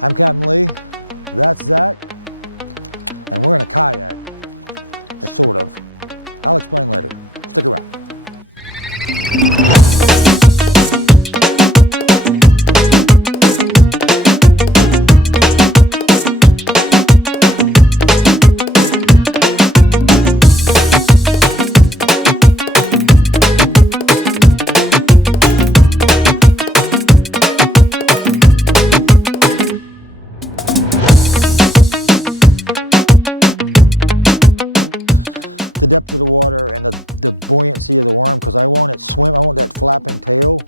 I'm Captain Lee, that's Zach, and we're in a kayak, sort of. I'll explain later. Stick around. The depth of the water and the buoyancy of the worm, because I want it swim. I want that flapping tail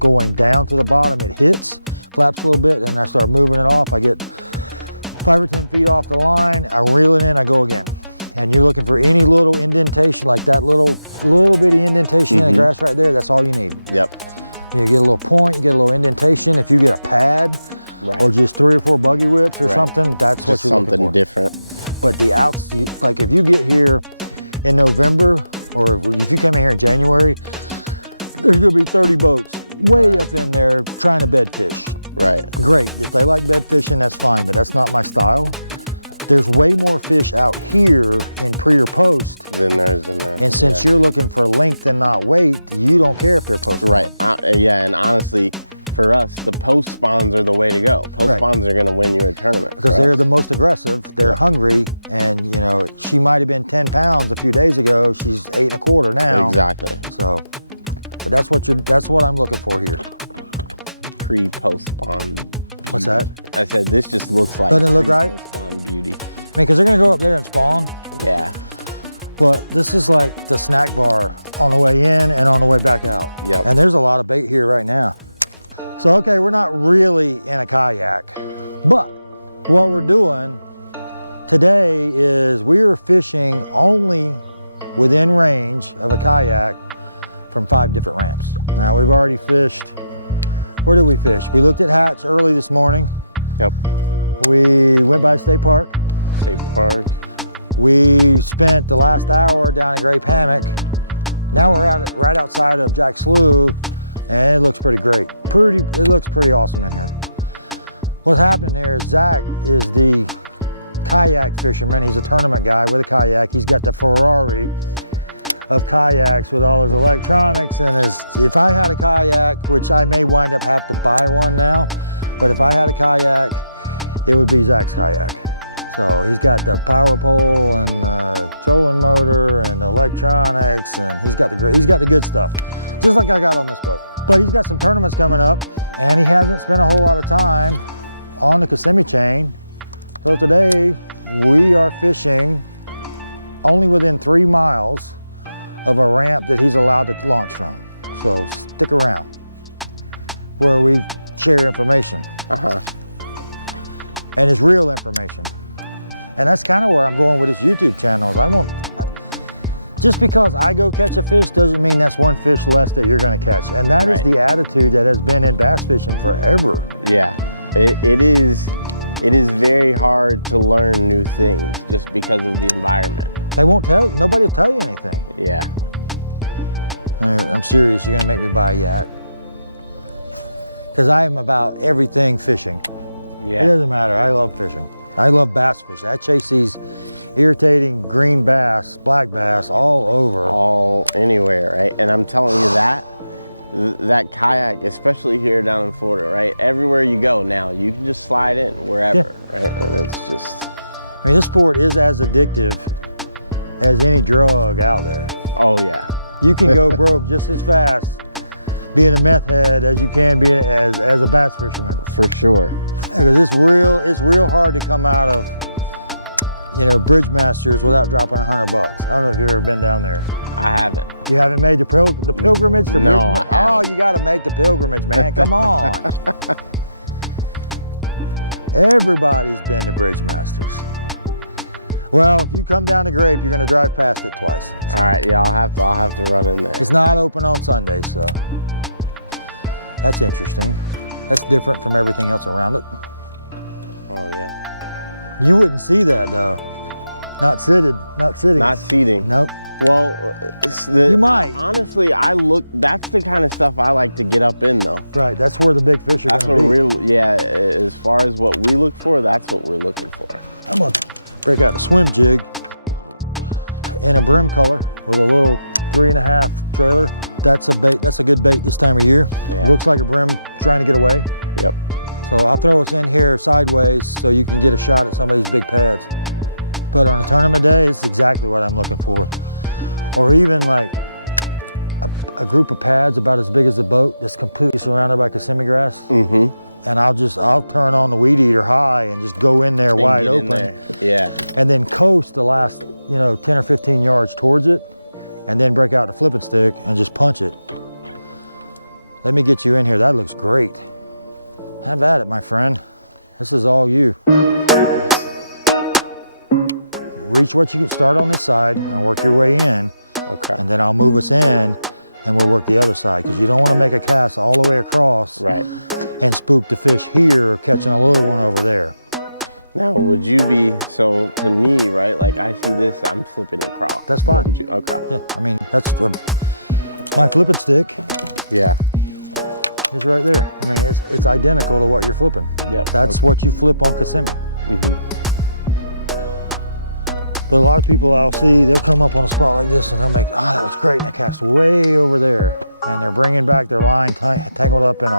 going down to the bottom. It hits, flaps a little bit, and I start moving it off. I get 5 or 10 feet off the line. I reel it in. I go again. And you're looking for any little indentation, like that little bitty indentation in the grass right there. That's all you need. Yep. You get a little point. You get a little indentation. If you get a pad, or just 3 or 4 buggy whips or something, that's what you're looking for. Something different. But the outs, like if you get here in November, or if you come in here in January, there's gonna be 30 boats way up in there trying to bed fish. Right. Great, if they like bed fishing, that's fine, but that's not my style. There's way more fish out here in pre or post than there is in there. And since you're looking for length and not weight, you don't care if they're post. Right, yeah, and honestly, for us, the post spawns are the way to go. Post spawns are going to win you a tournament. Because they're the most aggressive, they're hungry, and you know, she might have been 10 pounds a few days ago, she's 8 1/4 now. Exactly. So, but that's what I'm looking for here. Pre-post spawn. What's that? I said, this just looks like doesn't it look right? Post spawn beauty. I mean, because they're going to go up there and spawn. Yeah. But this is like the snack bar on the way in and on the way back out. Yep. And there's a lot of bait here right now. So, okay, we're not really in a kayak, but what we're doing today is we're fishing only within range of a kayak from 5 different ramps. Now, we've already fished, where did we fish? We looked at Hatch early this morning. Yep. We went by State Park. State Park. We spent the last hour down at Grape Hammock. Now we're out right outside of Jack Slough, and it looks pretty great. It looks pretty awesome in here. What's happening here is Zach is the kayak fisherman. He's a tournament guy with a kayak. He's got the Ferrari of kayaks with all his electronics and if I had a kayak, which I may wind up have to buy one now, but if I had a kayak, it would be Zach's kayak. So he's got the power pole and trolling motor and electronics, and he's got the good stuff, just like I got on this boat. But he's got some tournaments coming up, and he hasn't spent a whole lot of time on the Kissimmee chain. So today we are fishing only within 3 miles of a ramp that he's allowed to launch from. So stick around, where we share information. And it's real information. And that's kind of where I'm going with this YouTube channel. Just because I go catch a fish doesn't mean that's one fish less that you're going to catch. And that is the attitude that has been in bass fishing forever. Yeah, it is very hard to learn new things just because of the environment. They won't tell you, nobody will tell you anything. Yeah. I'm serious, you're going to make me buy a yak. Because I am about everything fishing. Yeah. It doesn't matter, I love fishing. I love bass fishing. I chase these irritating green bass, black bass all over. All anywhere, right? And I'm telling you that kayak, especially here down in Florida, right? Everywhere you go now, you can just slide in wherever, right? And it's just... I mean, this sport is as addictive as any drug out there. Oh, yeah. You can go broke just as fast being a meth head as you can be as a bass fisherman. For sure. Because it's real hard to come out of, you know, Bridgemasters without dropping $100. I don't know if you've ever been down there. I haven't. You haven't made the pilgrimage to No, I Bridgemasters? haven't. Oh, you got to make the pilgrimage, man. Come on. Everybody's been to Bridgemasters. Well, if you come down to Grape, you're going to drive past it twice. All right, yeah, I'll have to run in there. It's not open on Sunday, so that's interesting. That's different from everything else around it. Oh yeah. You wouldn't see that though. Not seated. Not seating. Nope. Well, You might. Honestly, that's the kind of stuff I like to get up in though. Right, that's where the big fish are That's gonna what be. yeah, as far as what we look for, that's what we're looking for. I'm gonna break out the swim jig in a brim color with a little 3.5 trailer. That's a bait, that's a good bait this time of year. Yeah. Looks like a brim trying to get away. Yep. So I'll throw it in here sideways so you can get a shot at some of these big pads. But on a tournament day, it's exactly what I'm looking for. Or even like a group of pads about as big as a boat that's completely surrounded by Kissimmee grass. Mm-hmm. And I'll turn on the weed eater high and just go in there wide open. Yeah. And then coast the last, 10 or 15 yards towards it, and then break out the flipping stick and just punch it. Let me get you in here. That looks great. Have at it, my friend. This is all you. Reach what you can. Start on this side and work your way in. Okay. And then I'll move us in and we'll work the other side, because you don't want to make a cast all the way across. Right. And spook the fish here, catching a little one over there. Now, would you be, so to me, right, like I see this, I'm flipping across. That's fine. Okay. Yeah, I mean, that's my flipping stick Yeah. is right there. I mean, it's identical to what you're flipping. Yep. That's what you flip on Kissimmee. Mm-hmm. But a lot of people I'll see, they'll come up on a spot like this and they'll make, that was great, and they cast way over there. And they're bringing back their line tangled up in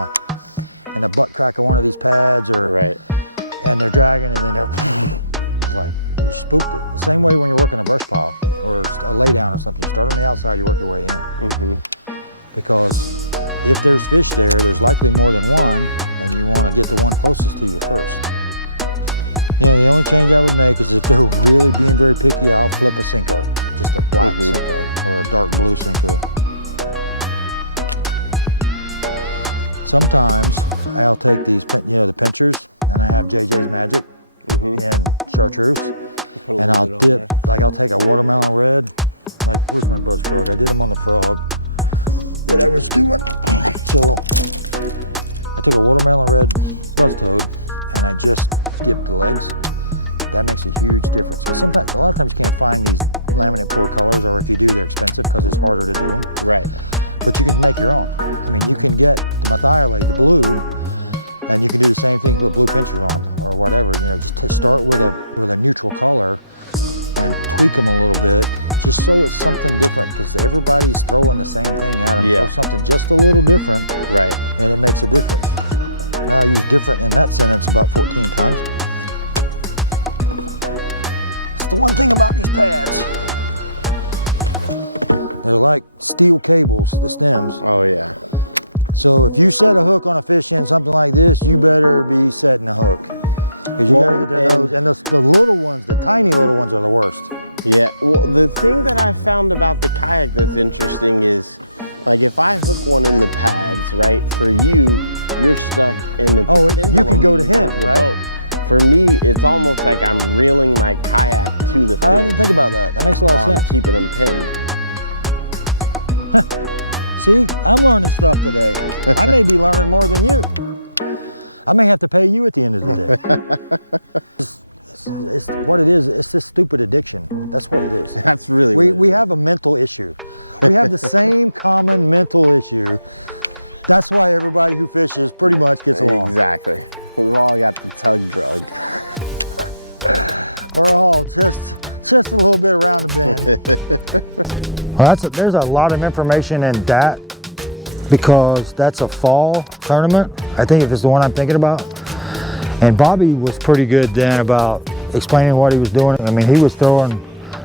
a butt crack of one of these pads, or Right. and they're dragging, and then it's like, you spooked it. The same way when you're working a brush pile or a lay down or something. You start on the outside, you work your way in. Mm-hmm. Because if there's fish there, there's likely more than one, and you want to get the one closest to you first. The only change I would make is if they're really being very picky, I'll flip a Cinco, just a black Cinco or a dark blue Cinco. Sometimes I'll take these, the pinchers, and I have JJ's Magic in chartreuse, and I'll dip, like I'll take a watermelon red, like, where's my buzz frog? I did them on the frog that I was doing. So I took a watermelon red buzz toad and I just dipped the legs. That makes a huge difference, because sometimes, a lot of times you can't find these laminate pour colors, or if you do, they're expensive because it's harder to do them. Right. But you can make your own. I mean, you can get the methiolate, the blue, and you can do the same thing, put blue pinchers on them or whatever. Just to start with a neutral color and tweak them a little bit, just so it's something different, because everybody's throwing the same thing at them. Yeah. Throw something just a little different, Right. and it makes a difference. Now, I use different in that sentence about 14 times. It's the one thing about these pads. They're like steel cables, the stems. Oh, yeah. So if you set a hook on a fish in something like this, you better be setting a hook, because you gotta get their nose. And the little ones, the tiny little ones, are the worst. Yeah, well, the thing that I found about the kayak that's interesting is, like, if I hook one in the pads, right, for you, you're stuck in the you can go to him, right? boat. For me, it's almost like I'm reeling my kayak to the fish. I didn't think about that. That makes a lot of sense. Keeping them pinned. See, I'm learning stuff today. I may be learning more than you. I may have to pay you at the end of the day. It's what it is. It's this stupid addiction. That's what it is. That's really we have a mental issue. We have the same common mental issue. That's why everybody who fishes pretty much gets along. Exactly. We've all got the tug drug. We're all just a little bit around the bend. Well, there's a lot of information in that, because that's a fall tournament. I think if it's the one I'm thinking about. And Bobby was pretty good then about explaining what he was doing. I mean, he was throwing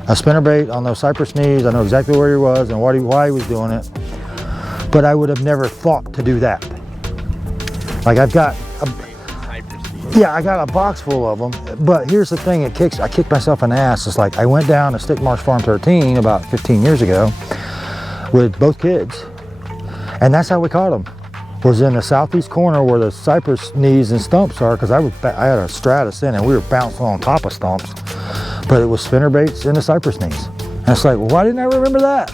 a spinnerbait on those cypress knees. I know exactly where he was and why he was doing it. But I would have never thought to do that. Like, I got a box full of them. But here's the thing, I kicked myself in the ass. It's like, I went down to Stick Marsh Farm 13 about 15 years ago with both kids. And that's how we caught them. Was in the southeast corner where the cypress knees and stumps are, because I had a stratus in and we were bouncing on top of stumps. But it was spinnerbaits in the cypress knees. And it's like, well, why didn't I remember that?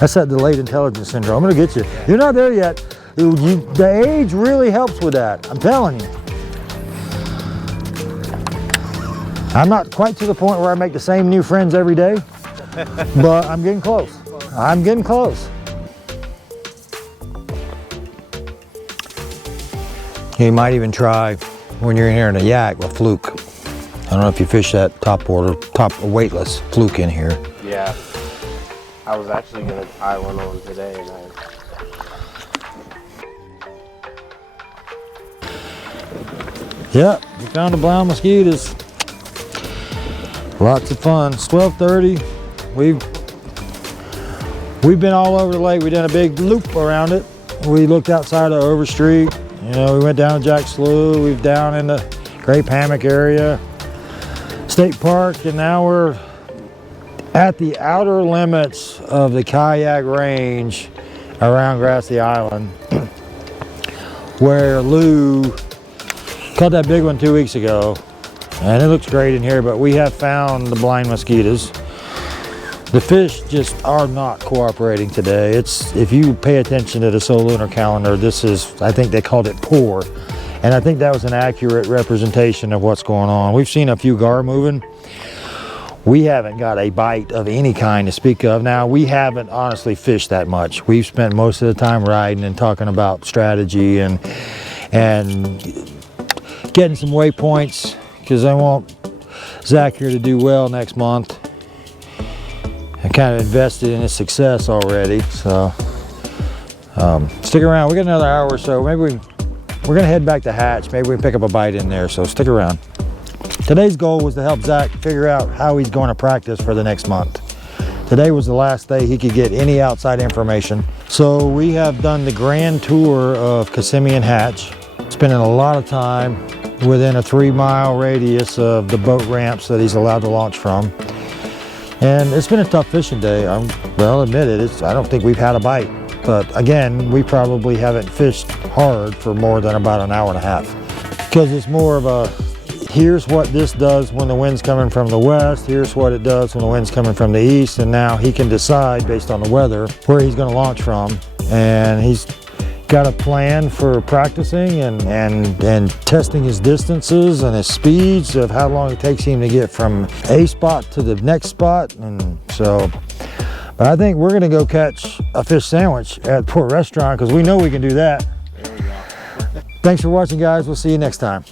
That's that delayed intelligence syndrome. I'm gonna get you. You're not there yet. The age really helps with that, I'm telling you. I'm not quite to the point where I make the same new friends every day, But I'm getting close. I'm getting close. You might even try when you're in here in a yak with fluke. I don't know if you fish that top weightless fluke in here. Yeah. I was actually gonna tie one on today, and Yeah, we found the brown mosquitoes. Lots of fun. It's 12:30. We've been all over the lake. We did a big loop around it. We looked outside of Overstreet. You know, we went down Jack Slough. We've down in the Great Hammock area, State Park, and now we're at the outer limits of the kayak range around Grassy Island, where Lou caught that big one 2 weeks ago, and it looks great in here, but we have found the blind mosquitoes. The fish just are not cooperating today. If you pay attention to the solar calendar, this is, I think they called it poor. And I think that was an accurate representation of what's going on. We've seen a few gar moving. We haven't got a bite of any kind to speak of. Now, we haven't honestly fished that much. We've spent most of the time riding and talking about strategy and getting some waypoints, because I want Zach here to do well next month. I kind of invested in his success already, so stick around. We got another hour or so. Maybe we're gonna head back to Hatch. Maybe we can pick up a bite in there, so stick around. Today's goal was to help Zach figure out how he's going to practice for the next month. Today was the last day he could get any outside information. So we have done the grand tour of Kissimmee and Hatch, spending a lot of time within a 3-mile radius of the boat ramps that he's allowed to launch from. And it's been a tough fishing day. I'll admit it. I don't think we've had a bite. But again, we probably haven't fished hard for more than about an hour and a half. Because it's more of a, here's what this does when the wind's coming from the west, here's what it does when the wind's coming from the east, and now he can decide based on the weather where he's going to launch from. And he's got a plan for practicing and testing his distances and his speeds of how long it takes him to get from a spot to the next spot. And so, but I think we're gonna go catch a fish sandwich at Port Restaurant, because we know we can do that. there we go. Thanks for watching, guys. We'll see you next time.